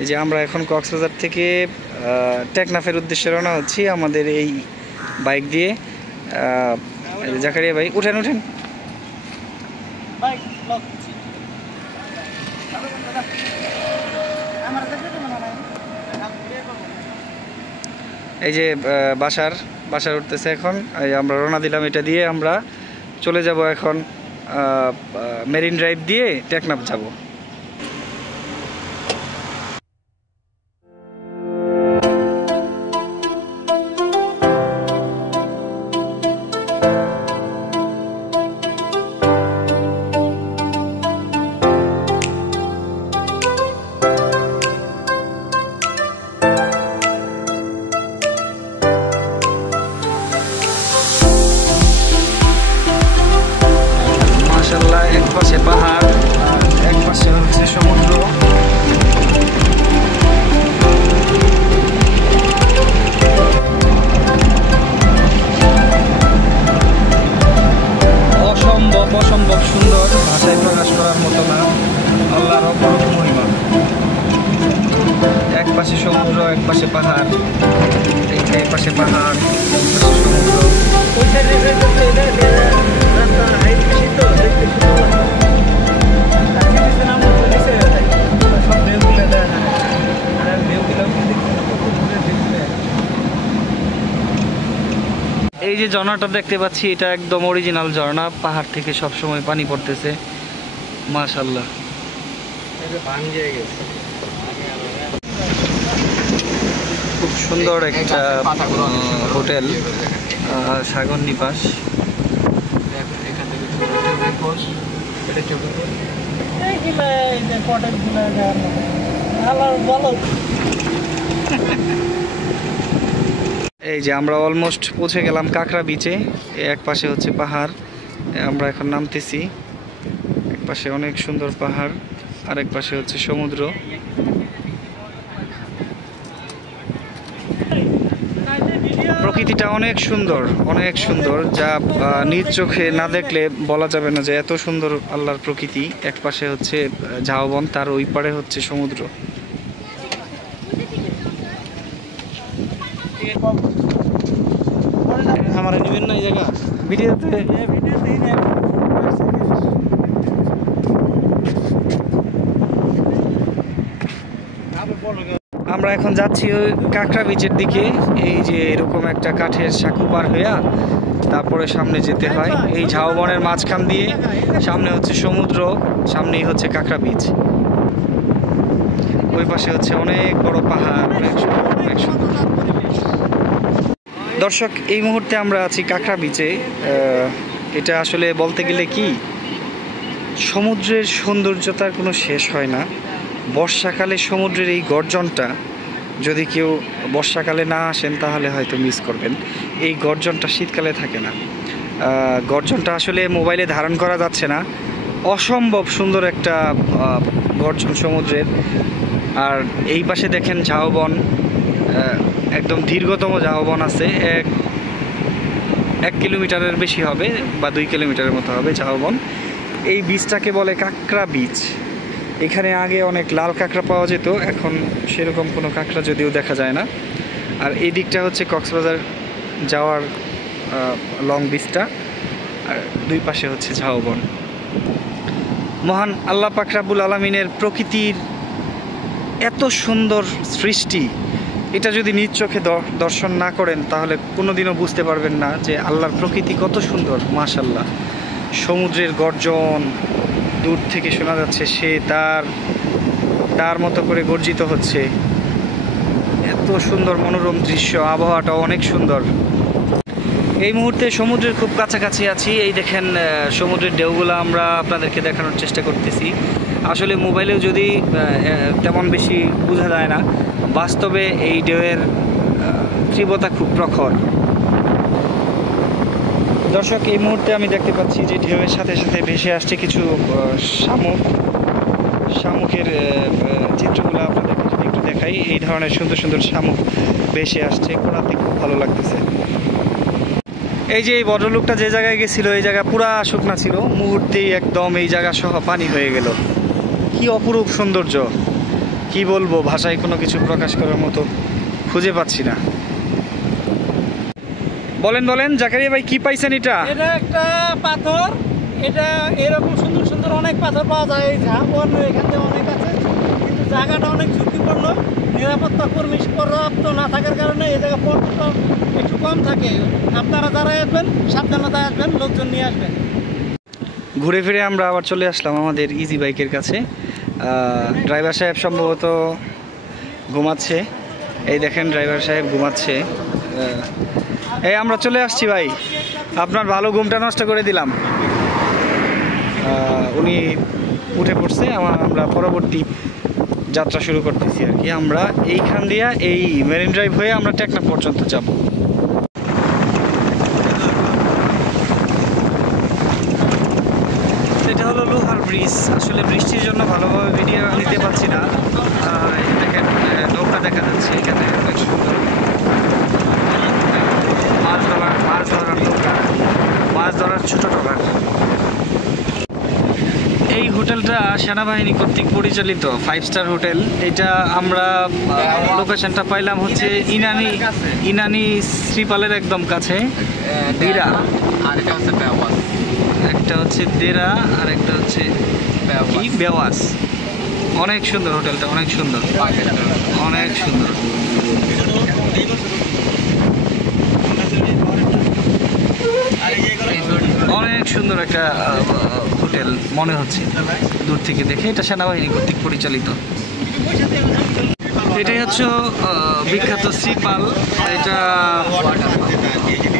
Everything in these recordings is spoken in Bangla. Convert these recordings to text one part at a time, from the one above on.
এই যে আমরা এখন কক্সবাজার থেকে টেকনাফের উদ্দেশ্যে রওনা হচ্ছি আমাদের এই বাইক দিয়ে। জাকারিয়া ভাই উঠেন উঠেন। এই যে বাসার উঠতেছে এখন। আমরা রওনা দিলাম এটা দিয়ে। আমরা চলে যাব এখন মেরিন ড্রাইভ দিয়ে টেকনাফ যাব। এক পাশে পাহাড় আর এক পাশে হচ্ছে সমুদ্র। অসম্ভব সুন্দর, ভাষায় প্রকাশ করার মতো না। আল্লাহর অপরূপ মহিমা। এক পাশে সমুদ্র, এক পাশে পাহাড়, এক পাশে পাহাড়, এক পাশে সমুদ্র। এই যে ঝর্ণাটা দেখতে পাচ্ছি এটা একদম অরিজিনাল ঝর্ণা, পাহাড় থেকে সব সময় পানি পড়তেছে। মাশাআল্লাহ, খুব সুন্দর একটা হোটেল সাগর নিবাস। এই যে আমরা অলমোস্ট পৌঁছে গেলাম কাঁকড়া বিচে। এক পাশে হচ্ছে পাহাড়, আমরা এখন নামতেছি। এক পাশে অনেক সুন্দর পাহাড়, আরেক পাশে হচ্ছে সমুদ্র। প্রকৃতিটা অনেক সুন্দর, যা নিজ চোখে না দেখলে বলা যাবে না যে এত সুন্দর আল্লাহর প্রকৃতি। এক পাশে হচ্ছে ঝাউবন, তার ওই পারে হচ্ছে সমুদ্র। আমার নিবেন না এই জায়গা ভিডিওতে। আমরা এখন যাচ্ছি ওই কাঁকড়া বিচের দিকে। এই যে এরকম একটা কাঠের সাঁকো পার হইয়া তারপরে সামনে যেতে হয়। এই ঝাউবনের মাঝখান দিয়ে সামনে হচ্ছে সমুদ্র, সামনেই হচ্ছে কাঁকড়া বিচ। ওই পাশে হচ্ছে অনেক বড় পাহাড়, অনেক সুন্দর। দর্শক, এই মুহূর্তে আমরা আছি কাঁকড়া বিচে। এটা আসলে বলতে গেলে কি, সমুদ্রের সৌন্দর্যতার কোনো শেষ হয় না। বর্ষাকালে সমুদ্রের এই গর্জনটা, যদি কেউ বর্ষাকালে না আসেন তাহলে হয়তো মিস করবেন। এই গর্জনটা শীতকালে থাকে না। গর্জনটা আসলে মোবাইলে ধারণ করা যাচ্ছে না। অসম্ভব সুন্দর একটা গর্জন সমুদ্রের। আর এই পাশে দেখেন ঝাউবন, একদম দীর্ঘতম ঝাউবন আছে। এক কিলোমিটারের বেশি হবে বা 2 কিলোমিটারের মতো হবে ঝাউবন। এই বীজটাকে বলে কাঁকড়া বীজ। এখানে আগে অনেক লাল কাঁকড়া পাওয়া যেত, এখন সেরকম কোনো কাঁকড়া যদিও দেখা যায় না। আর এই দিকটা হচ্ছে কক্সবাজার যাওয়ার লং বীজটা, আর দুই পাশে হচ্ছে ঝাউবন। মহান আল্লাহ পাক রব্বুল আলামিনের প্রকৃতির এত সুন্দর সৃষ্টি, এটা যদি নিজ চোখে দর্শন না করেন তাহলে কোনোদিনও বুঝতে পারবেন না যে আল্লাহর প্রকৃতি কত সুন্দর। মাশাআল্লাহ, সমুদ্রের গর্জন দূর থেকে শোনা যাচ্ছে, সে তার মতো করে গর্জিত হচ্ছে। এত সুন্দর মনোরম দৃশ্য, আবহাওয়াটা অনেক সুন্দর। এই মুহূর্তে সমুদ্রের খুব কাছাকাছি আছি। এই দেখেন সমুদ্রের ঢেউগুলো আমরা আপনাদেরকে দেখানোর চেষ্টা করতেছি। আসলে মোবাইলেও যদি তেমন বেশি বোঝা যায় না, বাস্তবে এই ঢেউয়ের তীব্রতা খুব প্রখর। দর্শক, এই মুহূর্তে আমি দেখতে পাচ্ছি যে ঢেউয়ের সাথে সাথে ভেসে আসছে কিছু শামুকের চিত্রগুলো আপনাদেরকে যদি একটু দেখাই। এই ধরনের সুন্দর সুন্দর শামুক ভেসে আসছে, কোরাতে খুব ভালো লাগতেছে। এই যে এই ভদ্রলোকটা যে জায়গায় গেছিল, এই জায়গা পুরা শুকনা ছিল, মুহূর্তেই একদম এই জায়গা সহ পানি হয়ে গেল। কি অপরূপ সৌন্দর্য! কি বলবো, ভাষায় কোনো কিছু প্রকাশ করার মতো খুঁজে পাচ্ছি না। বলেন বলেন জাকারিয়া ভাই, কি পাইছেন এটা? এটা একটা পাথর। এটা এরকম সুন্দর সুন্দর অনেক পাথর পাওয়া যায় এই ঝাঁপন এখানে অনেক আছে, কিন্তু জায়গাটা অনেক ঝুঁকিপূর্ণ। নিরাপত্তা কর্মী পর্যাপ্ত না থাকার কারণে এই জায়গা পর্যটন একটু কম থাকে। আপনারা যারা আসবেন সাবধানতায় আসবেন, লোকজন নিয়ে আসবেন। ঘুরে ফিরে আমরা আবার চলে আসলাম আমাদের ইজি বাইকের কাছে। ড্রাইভার সাহেব সম্ভবত ঘুমাচ্ছে। এই দেখেন ড্রাইভার সাহেব ঘুমাচ্ছে। এই আমরা চলে আসছি ভাই, আপনার ভালো ঘুমটা নষ্ট করে দিলাম। উনি উঠে পড়ছে, আমরা পরবর্তী যাত্রা শুরু করতেছি আর কি। আমরা এইখান দিয়ে এই মেরিন ড্রাইভ হয়ে আমরা টেকনাফ পর্যন্ত যাব। এটা হলো লোহার ব্রিজ। আসলে বৃষ্টির জন্য ভালোভাবে ভিডিও নিতে পারছি না। দেখেন নৌকা দেখা যাচ্ছে এখানে, অনেক সুন্দর। মাছ ধরার নৌকা, মাছ ধরার ছোট ট্রলার। এই হোটেলটা সেনাবাহিনী কর্তৃক পরিচালিত 5 স্টার হোটেল। এটা আমরা লোকেশনটা পাইলাম হচ্ছে ইনানি শ্রীপালের একদম কাছে, দেরা। একটা হচ্ছে দেরা আর একটা হচ্ছে কি বেওয়াস। অনেক সুন্দর হোটেলটা, অনেক সুন্দর, অনেক সুন্দর। অনেক সুন্দর একটা হোটেল মনে হচ্ছে দূর থেকে দেখে। এটা সেনাবাহিনী কর্তৃক পরিচালিত। এটাই হচ্ছে বিখ্যাত শ্রীপাল। এটা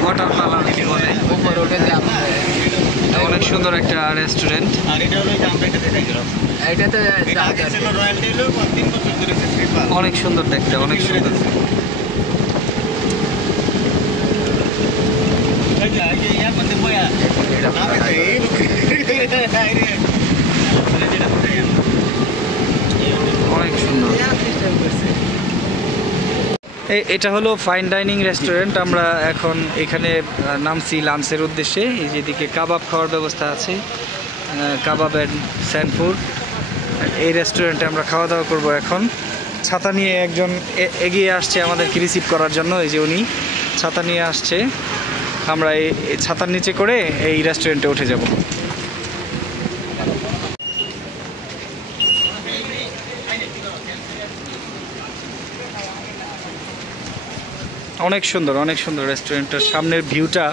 ওয়াটার পার্লার কি বলে, অনেক সুন্দর একটা রেস্টুরেন্ট। অনেক সুন্দর দেখতে, অনেক সুন্দর। অনেক সুন্দর। এটা হলো ফাইন ডাইনিং রেস্টুরেন্ট। আমরা এখন এখানে নামছি লাঞ্চের উদ্দেশ্যে। এই যেদিকে কাবাব খাওয়ার ব্যবস্থা আছে, কাবাব অ্যান্ড স্যান্ডফুড। এই রেস্টুরেন্টে আমরা খাওয়া দাওয়া করবো এখন। ছাতা নিয়ে একজন এগিয়ে আসছে আমাদেরকে রিসিভ করার জন্য। এই যে উনি ছাতা নিয়ে আসছে। আমরা এই ছাতার নিচে করে এই রেস্টুরেন্টে উঠে যাব। অনেক সুন্দর, অনেক সুন্দর রেস্টুরেন্টের সামনের ভিউটা,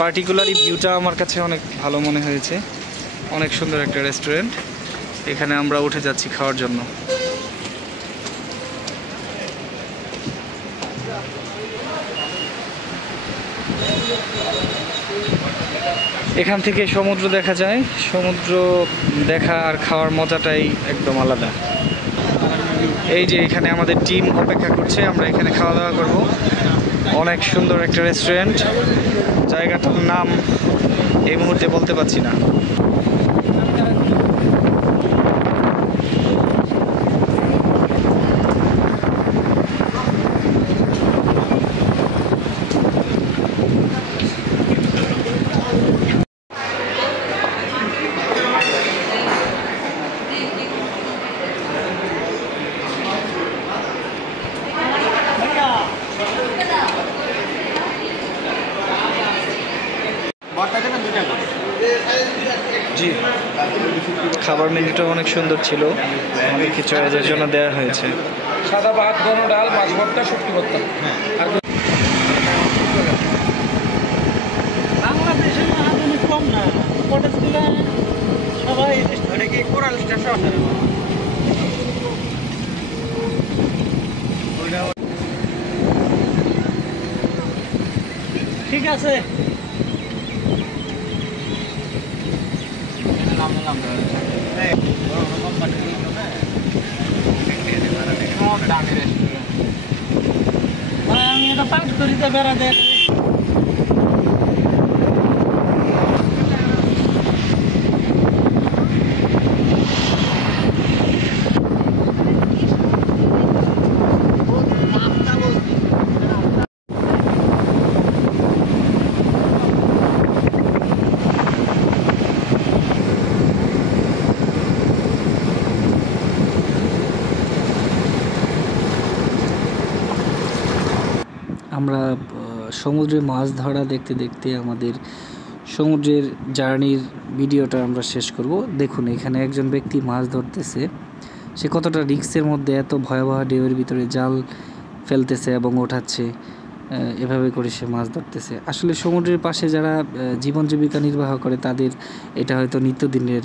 পার্টিকুলারলি ভিউটা আমার কাছে অনেক ভালো মনে হয়েছে। অনেক সুন্দর একটা রেস্টুরেন্ট। এখানে আমরা উঠে যাচ্ছি খাওয়ার জন্য। এখান থেকে সমুদ্র দেখা যায়। সমুদ্র দেখা আর খাওয়ার মজাটাই একদম আলাদা। এই যে এখানে আমাদের টিম অপেক্ষা করছে, আমরা এখানে খাওয়া দাওয়া করব। অনেক সুন্দর একটা রেস্টুরেন্ট। জায়গাটার নাম এই মুহূর্তে বলতে পারছি না। জি, খাবার মেনুটা অনেক সুন্দর ছিল, অনেক কিছু এর জন্য দেওয়া হয়েছে। সাদা ভাত, গরম ডাল, মাছ ভর্তা, শুটকি ভর্তা। আর বাংলাদেশের আধুনিক কম না, কটেজগুলো সবাই কি কোরাল স্টেশন। ঠিক আছে, আমি এটা পাঠ করিতে বেড়াতে। আমরা সমুদ্রে মাছ ধরা দেখতে দেখতে আমাদের সমুদ্রের জার্নির ভিডিওটা আমরা শেষ করব। দেখুন এখানে একজন ব্যক্তি মাছ ধরতেছে, সে কতটা রিস্কের মধ্যে এত ভয়াবহ ঢেউয়ের ভিতরে জাল ফেলতেছে এবং ওঠাচ্ছে, এভাবে করে সে মাছ ধরতেছে। আসলে সমুদ্রের পাশে যারা জীবন জীবিকা নির্বাহ করে তাদের এটা হয়তো নিত্যদিনের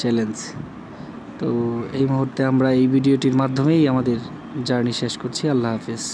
চ্যালেঞ্জ। তো এই মুহূর্তে আমরা এই ভিডিওটির মাধ্যমেই আমাদের জার্নি শেষ করছি। আল্লাহ হাফেজ।